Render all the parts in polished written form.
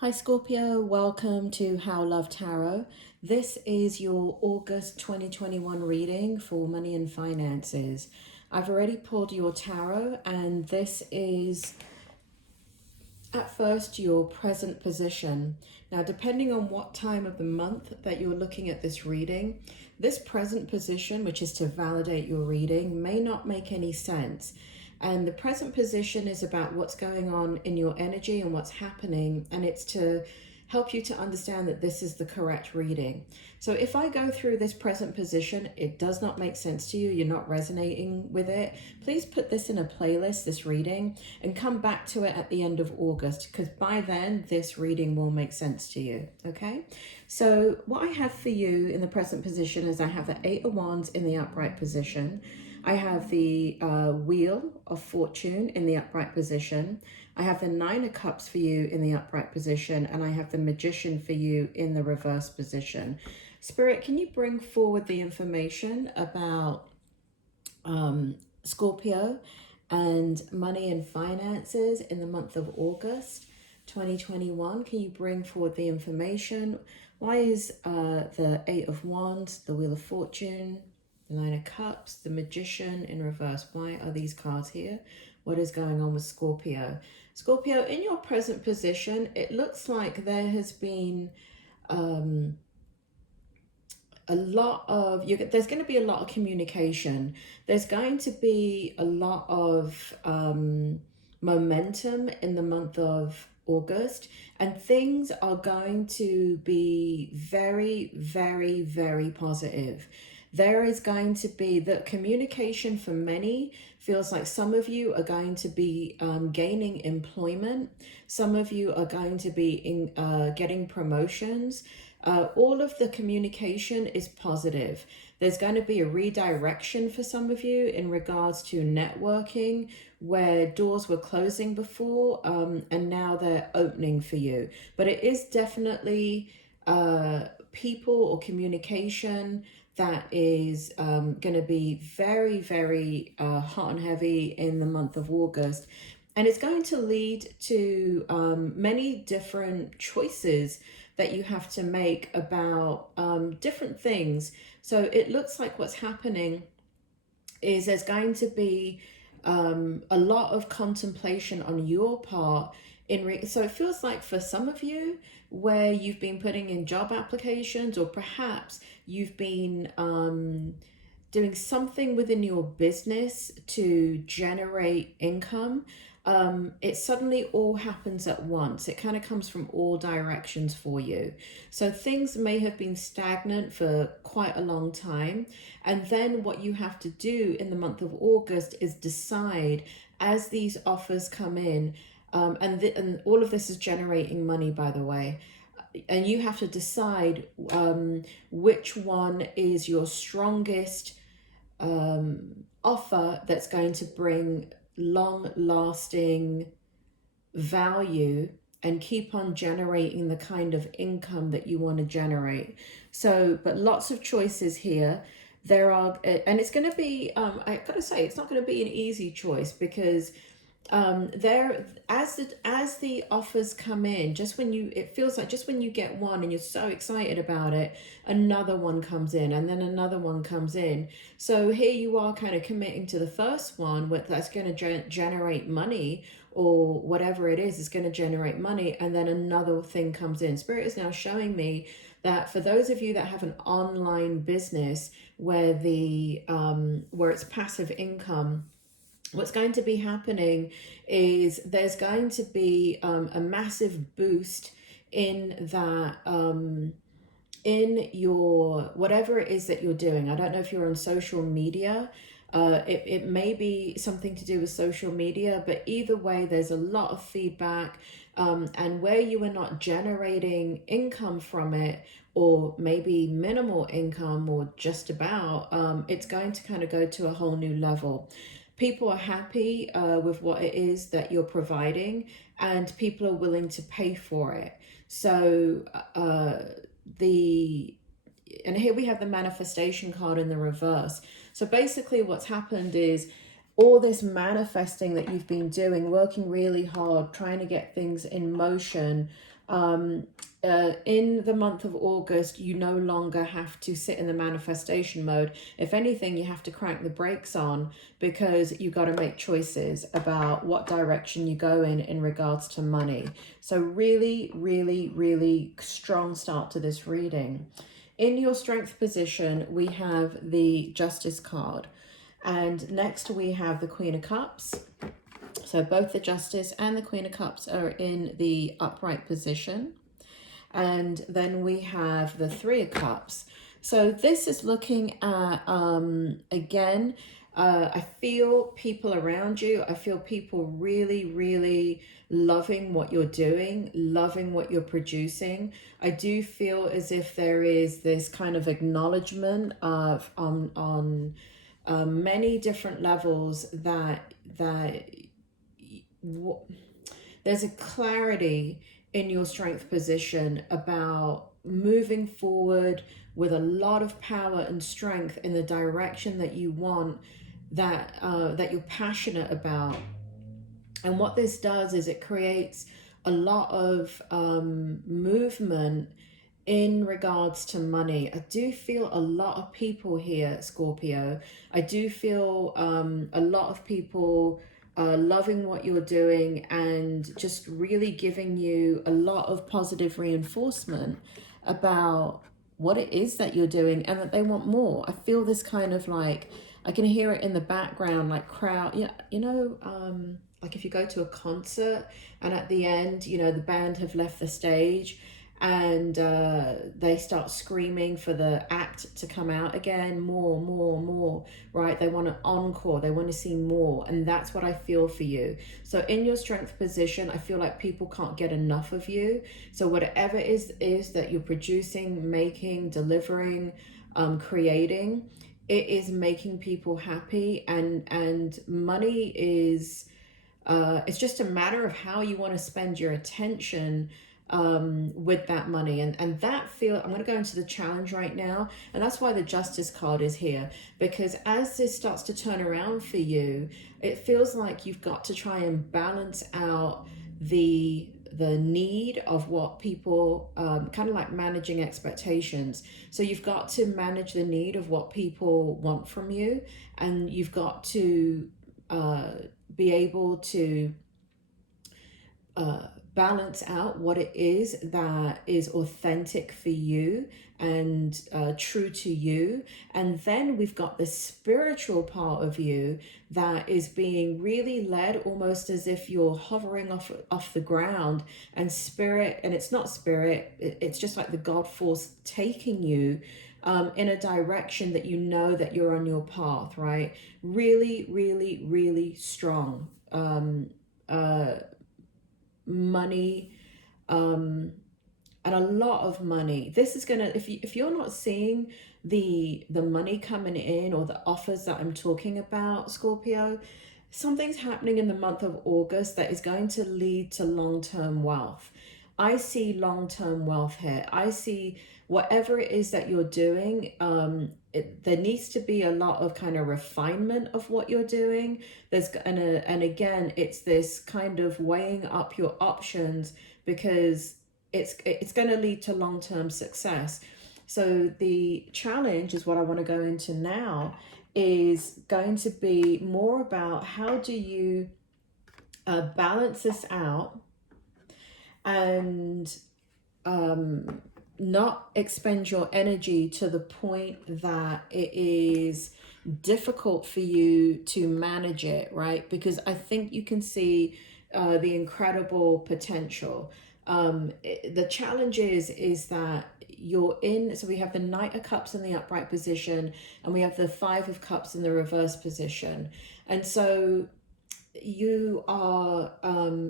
Hi Scorpio, welcome to How Love Tarot. This is your August 2021 reading for money and finances. I've already pulled your tarot and this is at first your present position. Now, depending on what time of the month that you're looking at this reading, this present position, which is to validate your reading, may not make any sense. And the present position is about what's going on in your energy and what's happening, and it's to help you to understand that this is the correct reading. So if I go through this present position, it does not make sense to you, you're not resonating with it, please put this in a playlist, this reading, and come back to it at the end of August, because by then this reading will make sense to you, okay? So what I have for you in the present position is I have the Eight of Wands in the upright position. I have the Wheel of Fortune in the upright position. I have the Nine of Cups for you in the upright position, and I have the Magician for you in the reverse position. Spirit, can you bring forward the information about Scorpio and money and finances in the month of August 2021? Can you bring forward the information? Why is the Eight of Wands, the Wheel of Fortune, the Nine of Cups, the Magician in reverse? Why are these cards here? What is going on with Scorpio? Scorpio, in your present position, it looks like there has been a lot of, there's going to be a lot of communication. There's going to be a lot of momentum in the month of August, and things are going to be very, very, very positive. There is going to be the communication for many feels like some of you are going to be gaining employment. Some of you are going to be getting promotions. All of the communication is positive. There's going to be a redirection for some of you in regards to networking, where doors were closing before and now they're opening for you. But it is definitely people or communication that is going to be very, very hot and heavy in the month of August. And it's going to lead to many different choices that you have to make about different things. So it looks like what's happening is there's going to be a lot of contemplation on your part. So it feels like for some of you, where you've been putting in job applications, or perhaps you've been doing something within your business to generate income, it suddenly all happens at once. It kind of comes from all directions for you. So things may have been stagnant for quite a long time. And then what you have to do in the month of August is decide, as these offers come in, and all of this is generating money, by the way, and you have to decide which one is your strongest offer that's going to bring long-lasting value and keep on generating the kind of income that you want to generate. So, but lots of choices here. There are, and it's going to be, I gotta say, it's not going to be an easy choice, because there, as the offers come in, it feels like just when you get one and you're so excited about it, another one comes in, and then another one comes in. So here you are kind of committing to the first one, that's going to generate money, or whatever it is going to generate money, and then another thing comes in. Spirit is now showing me that for those of you that have an online business where where it's passive income, what's going to be happening is there's going to be a massive boost in that, in your, whatever it is that you're doing. I don't know if you're on social media. It may be something to do with social media, but either way, there's a lot of feedback, and where you are not generating income from it, or maybe minimal income, or just about, it's going to kind of go to a whole new level. People are happy with what it is that you're providing, and people are willing to pay for it. So and here we have the manifestation card in the reverse. So basically what's happened is all this manifesting that you've been doing, working really hard, trying to get things in motion, In the month of August, you no longer have to sit in the manifestation mode. If anything, you have to crank the brakes on, because you got to make choices about what direction you go in regards to money. So really, really, really strong start to this reading. In your strength position, we have the Justice card. And next we have the Queen of Cups. So both the Justice and the Queen of Cups are in the upright position. And then we have the Three of Cups. So this is looking at, again, I feel people around you. I feel people really, really loving what you're doing, loving what you're producing. I do feel as if there is this kind of acknowledgement of on many different levels that there's a clarity in your strength position about moving forward with a lot of power and strength in the direction that you want, that you're passionate about. And what this does is it creates a lot of movement in regards to money. I do feel a lot of people here, Scorpio. I do feel a lot of people loving what you're doing and just really giving you a lot of positive reinforcement about what it is that you're doing, and that they want more. I feel this kind of like, I can hear it in the background, like crowd, like if you go to a concert and at the end, the band have left the stage and they start screaming for the act to come out again, more, right? They want an encore, they want to see more, and that's what I feel for you. So in your strength position, I feel like people can't get enough of you. So whatever is that you're producing, making, delivering, creating, it is making people happy, and money is it's just a matter of how you want to spend your attention with that money. And that I'm going to go into the challenge right now, and that's why the Justice card is here, because as this starts to turn around for you, it feels like you've got to try and balance out the need of what people, kind of like managing expectations. So you've got to manage the need of what people want from you, and you've got to be able to balance out what it is that is authentic for you and true to you. And then we've got the spiritual part of you that is being really led, almost as if you're hovering off the ground, and spirit, and it's not spirit, it's just like the God force taking you in a direction that you know that you're on your path, right? Really, really, really strong. Money, and a lot of money. This is gonna, if you're not seeing the money coming in, or the offers that I'm talking about, Scorpio, something's happening in the month of August that is going to lead to long-term wealth. I see long-term wealth here. I see whatever it is that you're doing, there needs to be a lot of kind of refinement of what you're doing. And again, it's this kind of weighing up your options, because it's going to lead to long-term success. So the challenge is what I want to go into now, is going to be more about how do you balance this out and not expend your energy to the point that it is difficult for you to manage it, right? Because I think you can see the incredible potential. The challenge is that you're in, so we have the Knight of Cups in the upright position, and we have the Five of Cups in the reverse position. And so you are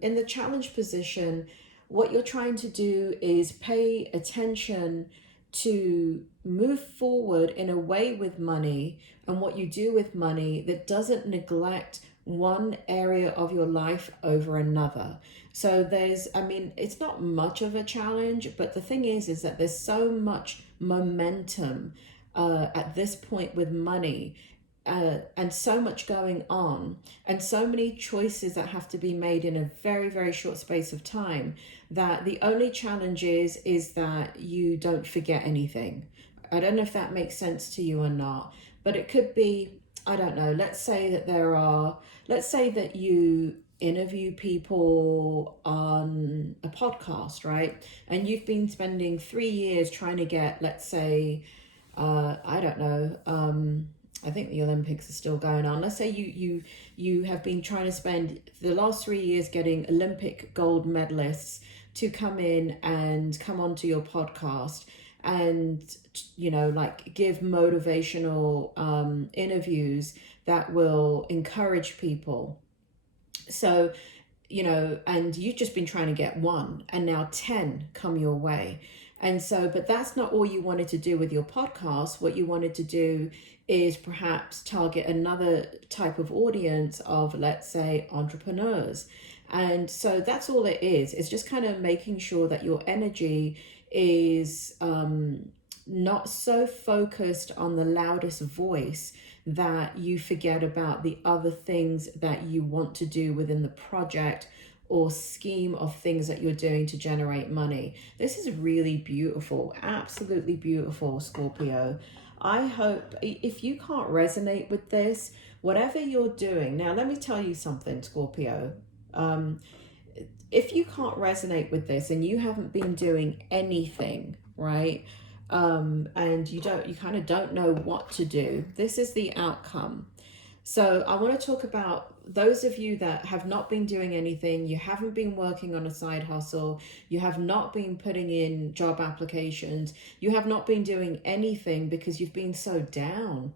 in the challenge position. What you're trying to do is pay attention to move forward in a way with money, and what you do with money that doesn't neglect one area of your life over another. So it's not much of a challenge, but the thing is that there's so much momentum at this point with money. and so much going on and so many choices that have to be made in a very, very short space of time, that the only challenge is that you don't forget anything. I don't know if that makes sense to you or not, but it could be, I don't know, let's say that you interview people on a podcast, right? And you've been spending 3 years trying to get, let's say, I don't know, I think the Olympics are still going on. Let's say you have been trying to spend the last 3 years getting Olympic gold medalists to come in and come onto your podcast and, like, give motivational interviews that will encourage people. So, and you've just been trying to get one, and now 10 come your way. And so, but that's not all you wanted to do with your podcast. What you wanted to do is perhaps target another type of audience of, let's say, entrepreneurs. And so that's all it is. It's just kind of making sure that your energy is not so focused on the loudest voice that you forget about the other things that you want to do within the project or scheme of things that you're doing to generate money. This is really beautiful, absolutely beautiful, Scorpio. I hope if you can't resonate with this, whatever you're doing, now let me tell you something, Scorpio. If you can't resonate with this and you haven't been doing anything, right? And you kind of don't know what to do, this is the outcome. So I want to talk about those of you that have not been doing anything. You haven't been working on a side hustle. You have not been putting in job applications. You have not been doing anything because you've been so down,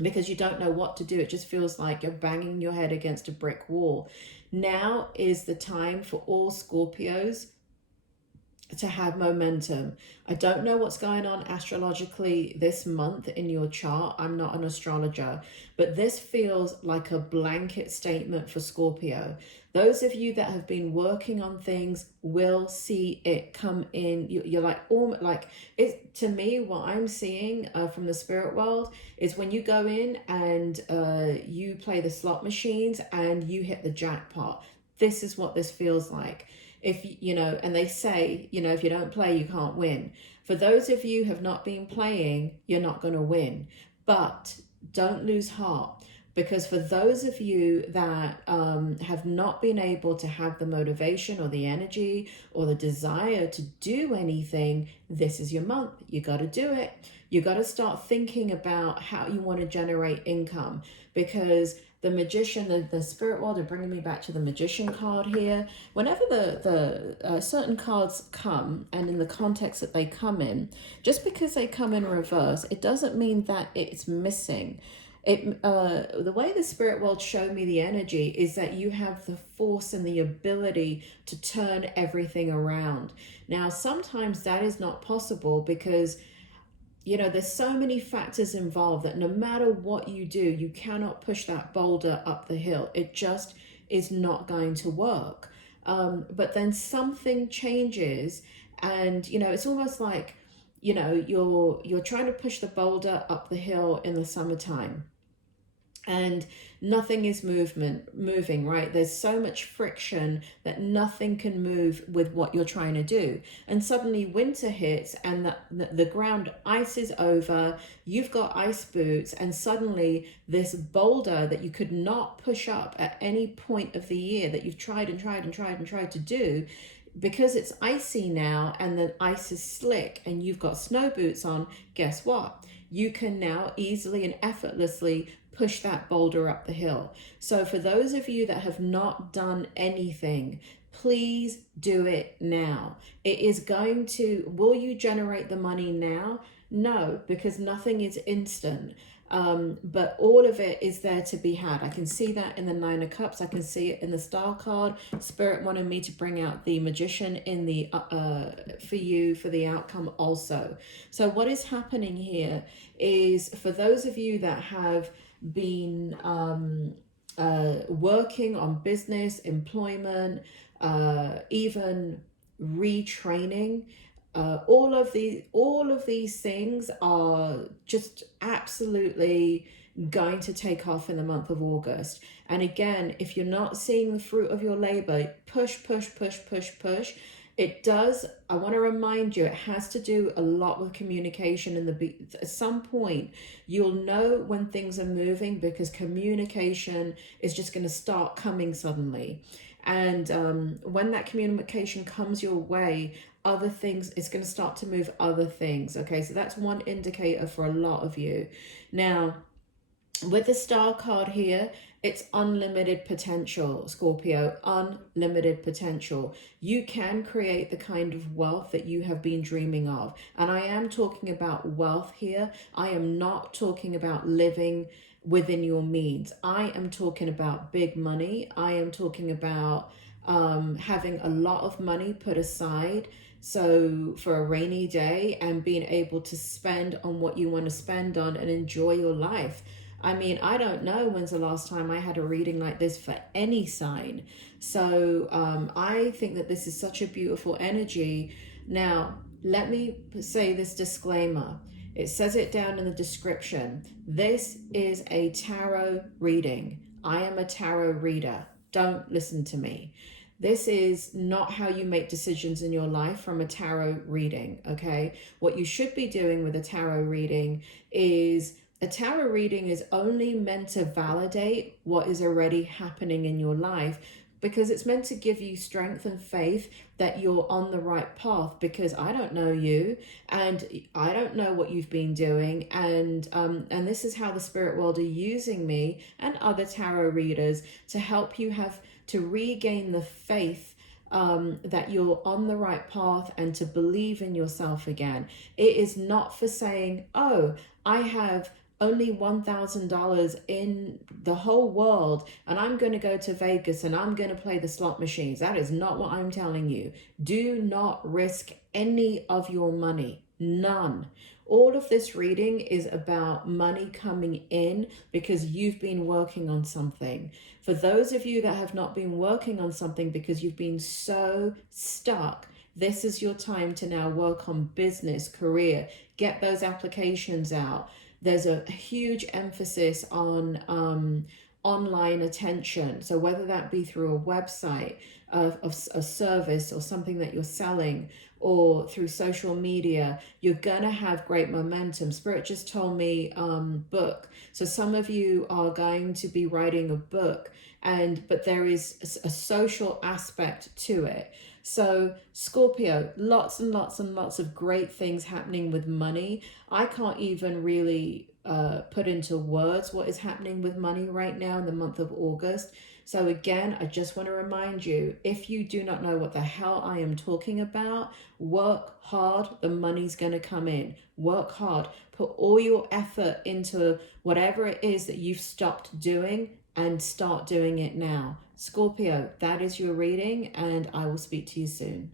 because you don't know what to do. It just feels like you're banging your head against a brick wall. Now is the time for all Scorpios to have momentum. I don't know what's going on astrologically this month in your chart. I'm not an astrologer, but this feels like a blanket statement for Scorpio. Those of you that have been working on things will see it come in. You're like, it. To me, what I'm seeing from the spirit world is when you go in and you play the slot machines and you hit the jackpot. This is what this feels like. If and they say, if you don't play, you can't win. For those of you who have not been playing, you're not going to win. But don't lose heart, because for those of you that have not been able to have the motivation or the energy or the desire to do anything, this is your month. You got to do it. You got to start thinking about how you want to generate income, because the magician, the spirit world are bringing me back to the magician card here. Whenever the certain cards come, and in the context that they come in, just because they come in reverse, it doesn't mean that it's missing. The way the spirit world showed me the energy is that you have the force and the ability to turn everything around. Now, sometimes that is not possible because there's so many factors involved that no matter what you do, you cannot push that boulder up the hill. It just is not going to work. But then something changes, and it's almost like you're trying to push the boulder up the hill in the summertime, and nothing is moving, right? There's so much friction that nothing can move with what you're trying to do. And suddenly winter hits and the ground ices over, you've got ice boots, and suddenly this boulder that you could not push up at any point of the year that you've tried to do, because it's icy now and the ice is slick and you've got snow boots on, guess what? You can now easily and effortlessly push that boulder up the hill. So for those of you that have not done anything, please do it now. It is going to, will you generate the money now? No, because nothing is instant. But all of it is there to be had. I can see that in the Nine of Cups. I can see it in the Star card. Spirit wanted me to bring out the Magician in the for you, for the outcome also. So what is happening here is, for those of you that have been working on business, employment, even retraining, all of these things are just absolutely going to take off in the month of August. And again, if you're not seeing the fruit of your labor, push, push, push, push, push. It does, I want to remind you, it has to do a lot with communication. At some point, you'll know when things are moving, because communication is just going to start coming suddenly. And when that communication comes your way, other things, it's going to start to move other things. Okay, so that's one indicator for a lot of you. Now, with the star card here, it's unlimited potential, Scorpio, unlimited potential. You can create the kind of wealth that you have been dreaming of. And I am talking about wealth here. I am not talking about living within your means. I am talking about big money. I am talking about having a lot of money put aside, so for a rainy day, and being able to spend on what you want to spend on and enjoy your life. I mean, I don't know when's the last time I had a reading like this for any sign. So I think that this is such a beautiful energy. Now, let me say this disclaimer. It says it down in the description. This is a tarot reading. I am a tarot reader. Don't listen to me. This is not how you make decisions in your life from a tarot reading, okay? What you should be doing with a tarot reading is, a tarot reading is only meant to validate what is already happening in your life, because it's meant to give you strength and faith that you're on the right path, because I don't know you and I don't know what you've been doing, and this is how the spirit world are using me and other tarot readers to help you have to regain the faith that you're on the right path, and to believe in yourself again. It is not for saying, oh, I have only $1,000 in the whole world and I'm going to go to Vegas and I'm going to play the slot machines. That is not what I'm telling you. Do not risk any of your money. None. All of this reading is about money coming in because you've been working on something. For those of you that have not been working on something because you've been so stuck, this is your time to now work on business, career, get those applications out. There's a huge emphasis on online attention. So whether that be through a website, of a service or something that you're selling, or through social media, you're gonna have great momentum. Spirit just told me book. So some of you are going to be writing a book, but there is a social aspect to it. So Scorpio, lots and lots and lots of great things happening with money. I can't even really put into words what is happening with money right now in the month of August. So again, I just want to remind you, if you do not know what the hell I am talking about, work hard, the money's going to come in. Work hard, put all your effort into whatever it is that you've stopped doing, and start doing it now. Scorpio, that is your reading, and I will speak to you soon.